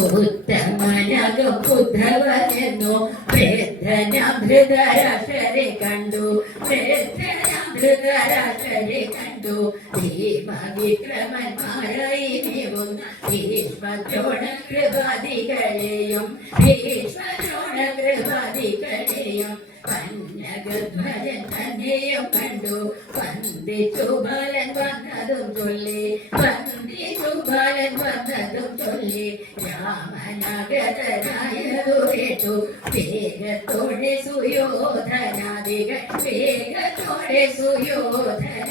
ഉത്തമനകം ഉദ്ധവനെന്നു വൃദ്ധനഭൃതരാശരെ കണ്ടു. വൃദ്ധനഭൃതരാശരെ കണ്ടു. ഭീമവിക്രമന്മാരായി നീവുന്ന ഭീഷ്മദ്രോണ കൃപാദികളെയും ഭീഷ്മദ്രോണ കൃപാദികളെയും പന്നഗധ്വജൻ തന്നെയും കണ്ടു. വന്ദിച്ചു ബാലൻ വന്നതും ചൊല്ലി വന്ദിച്ചു ബാലൻ വന്നതും ചൊല്ലി രാമനഗതനായതു കേട്ടു. വേഗത്തോടെ സുയോധനാദികൾ വേഗത്തോടെ സുയോധനാദികൾ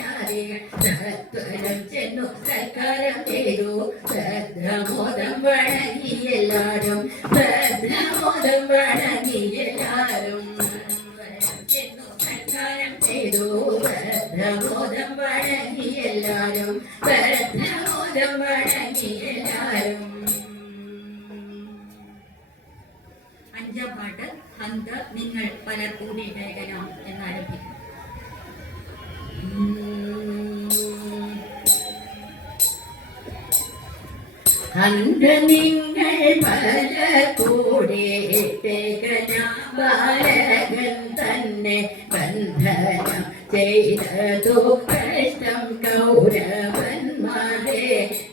ഭദ്രമോദം വഴങ്ങി എല്ലാരും പരപ്രമോദം വഴങ്ങി എല്ലാരും. അഞ്ചാം പാട്ട് ഹന്ത നിങ്ങൾ പലർ കൂടി ഗായകനാം എന്നാരംഭിക്കും. അന്ത നിങ്ങൾ പല കൂടെ ബാലകൻ തന്നെ ബന്ധനം ചെയ്തതു കഷ്ടം കൗരവന്മാരെ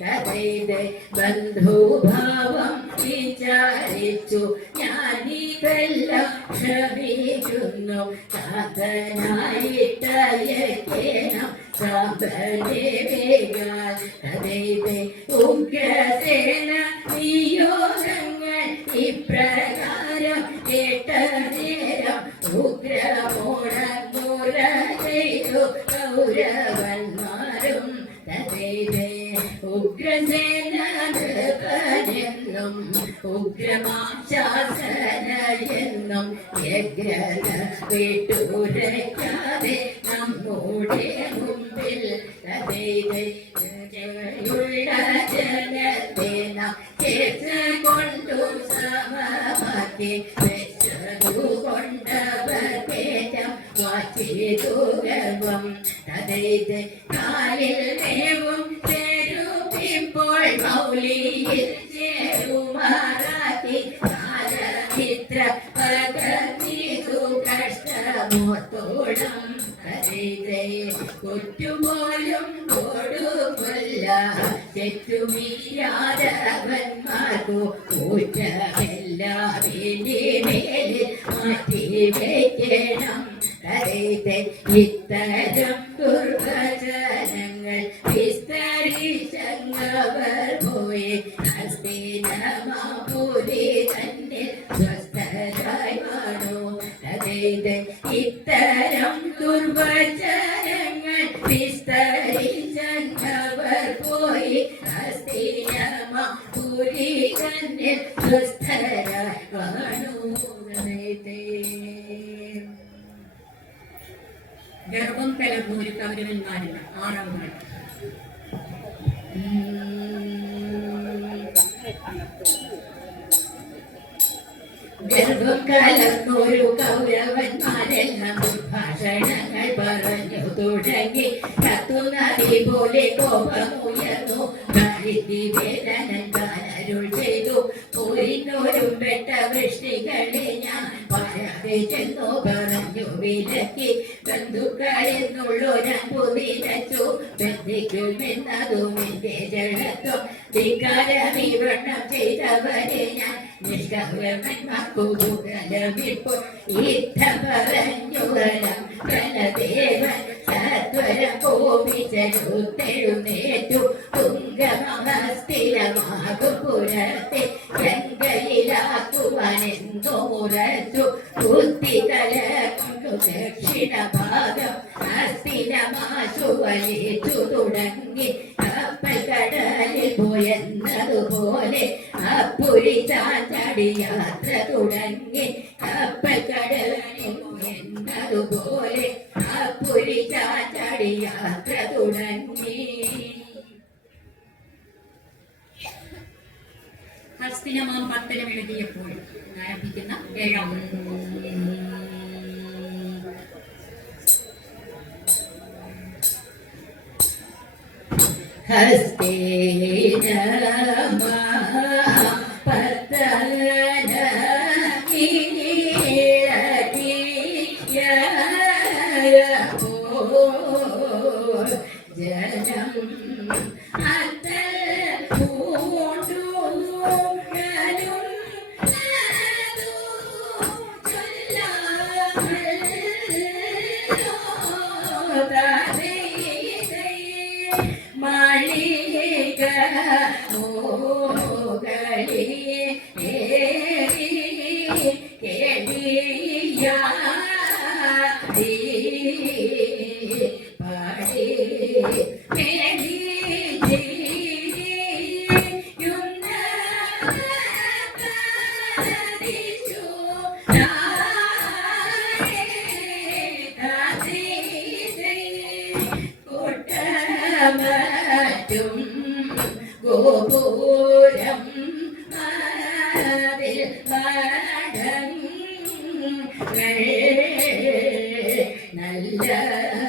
കഥയിലെ ബന്ധുഭാവം വിചാരിച്ചു. ഞാനിതെല്ലാം ക്ഷമിക്കുന്നു. കാതനായിട്ടയക്കേണം സാമ്പനെ വേഗാൽ. കഥയിലെ ഉഗ്രസേന ഇപ്രകാരം വിട്ടുരയ്ക്കാതെ നമ്മുടെ മുമ്പിൽ ജനത്തെ നാം ചേർത്ത് കൊണ്ടു സമമാക്കി വെച്ചതു കൊണ്ടവറ്റം വാച്ചിതു ഗർഭം തതേത് കാലിൽ മേവും ചേരുപ്പിപ്പോൾ മൗലിയിൽ ചേരുമാറാക്കി. തെറ്റുമീരാധവന്മാർക്കു ഊറ്റമെല്ലാവിന്റെ മേലിൽ മാറ്റി വയ്ക്കണം കലർന്നൂര് കൗരവന്മാരില്ല ആറാം പാട്ട് ഗർഭം കലർന്നൊരു കൗരവന്മാരെല്ലാം ഭാഷണങ്ങൾ പറഞ്ഞു തുടങ്ങി കത്തുനദി പോലെ കോപമുയർന്നു വേദനൻ അരുൾ ചെയ്തു. പോരിനോരും പെട്ട വൃഷ്ടികളെ ഞാൻ ചെന്നു പറഞ്ഞു വിലക്കി. ബന്ധുക്കളെന്നുള്ളൊരമ്പു നിലച്ചു ബന്ധിക്കുമെന്നതും എന്റെ ജഡത്വം വികാരവിവരണം ചെയ്തവരെ ഞാൻ നിഷ്കവന്മാർക്കുലമിപ്പോൾ ഇത്ത പറഞ്ഞു വരം. പ്രണദേവൻ സത്വരം കോപിച്ചെഴുത്തെഴുന്നേറ്റു തുങ്കമസ്ഥിരമാകും പുരത്തെ ഗംഗയിലാക്കുവാനെന്തോ മുറച്ചു കുത്തികല കൊണ്ടു ദക്ഷിണഭാഗം അസ്ഥിരമാശു വലിച്ചു തുടങ്ങി. കപ്പൽ കടലിൽ പോയെന്നതുപോലെ അപ്പുരി ചാഞ്ചാടി യാത്ര തുടങ്ങി. കപ്പൽ കടലിൽ പോയെന്നതുപോലെ അപ്പുരി ചാഞ്ചാടി യാത്ര തുടങ്ങി. ഹസ്തിനമാം പത്തനം എഴുതിയപ്പോൾ ആരംഭിക്കുന്ന ഏഴാം പാട്ട്. Thank you.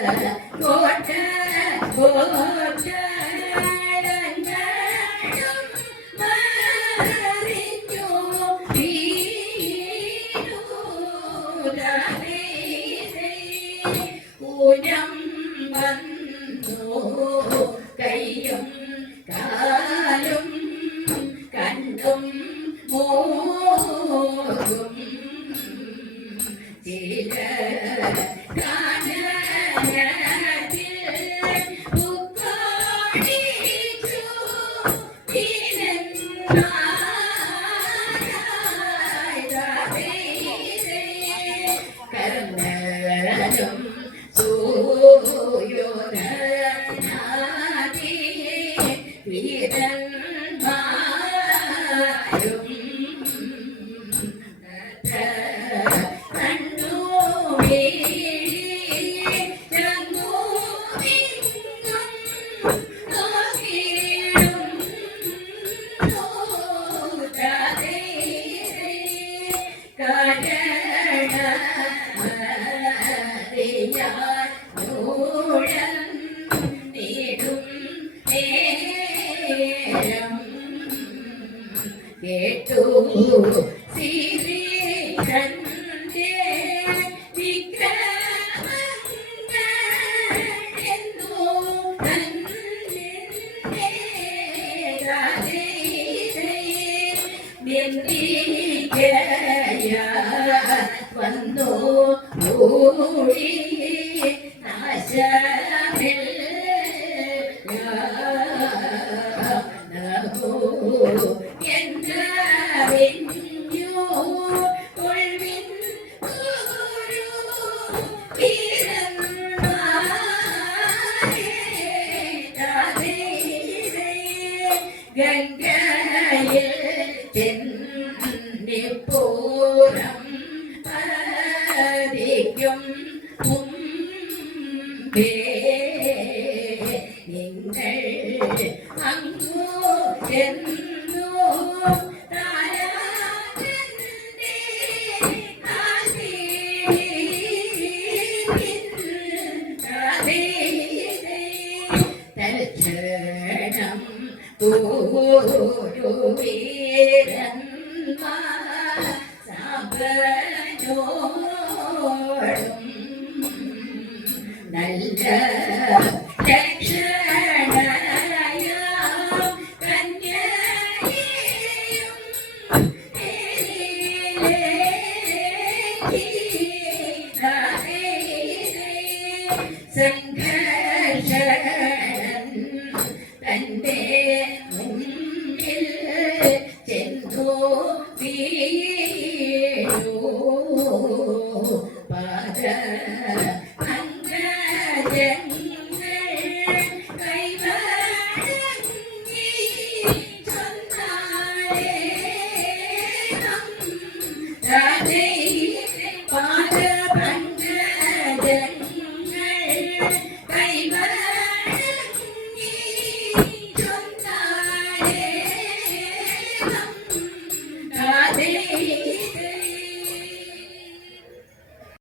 കോട്ട കോട്ട 不我我 ചെന്നു